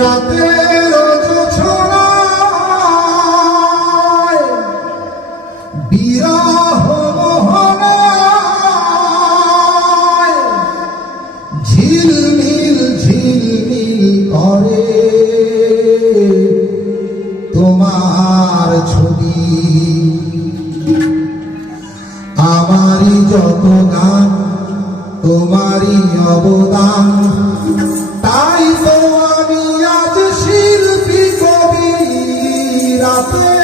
রাতের বিরহ ঝিলমিল ঝিলমিল করে তোমার ছবি আমারই যত গান তোমারই অবদান তার Gracias.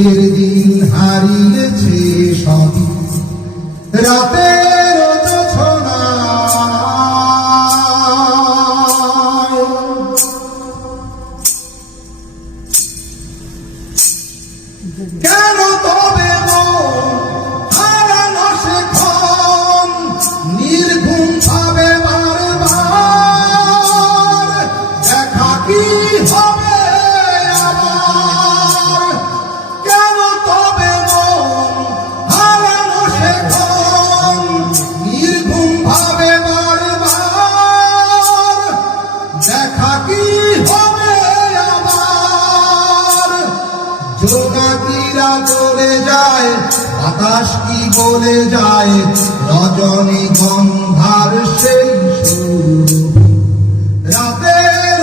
আজকের দিন হারিয়েছে সবই রাতের কেন তবে হারানো সেখন নির্ঘুম ভাবে বারবার দেখা কি হবে আকাশ কি বলে যায় রজনী গন্ধার সেই রাতের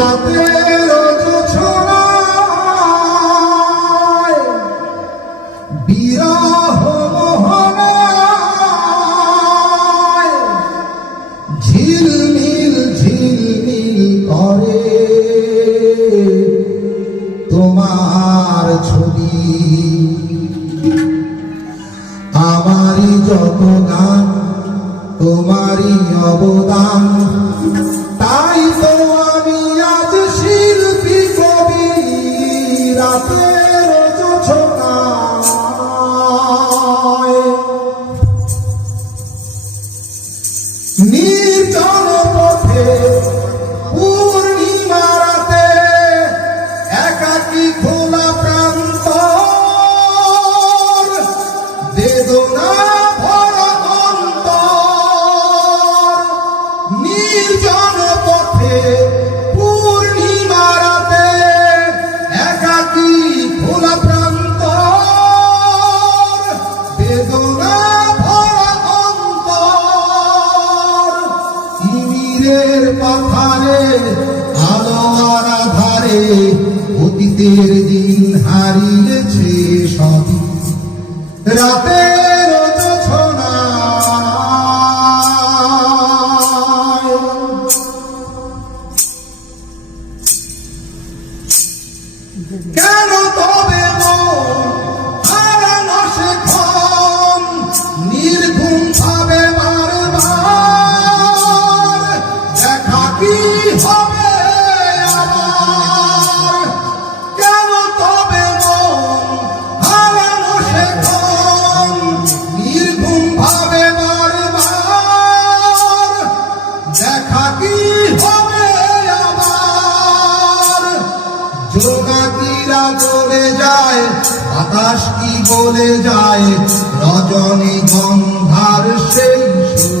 রাতের তোমার ছবি আমারই যত গান তোমারই বেদনা নির্জন পথে পূর্ণিমারাতে একাকি ভোলা প্রান্ত বেদনা ভরা অন্তর পাথারে আলো আর আধারে অতীতের দিন হারিয়েছে সবই রাতে জোনাকিরা চলে যায় আকাশ কি বলে যায় রজনী গন্ধার সেই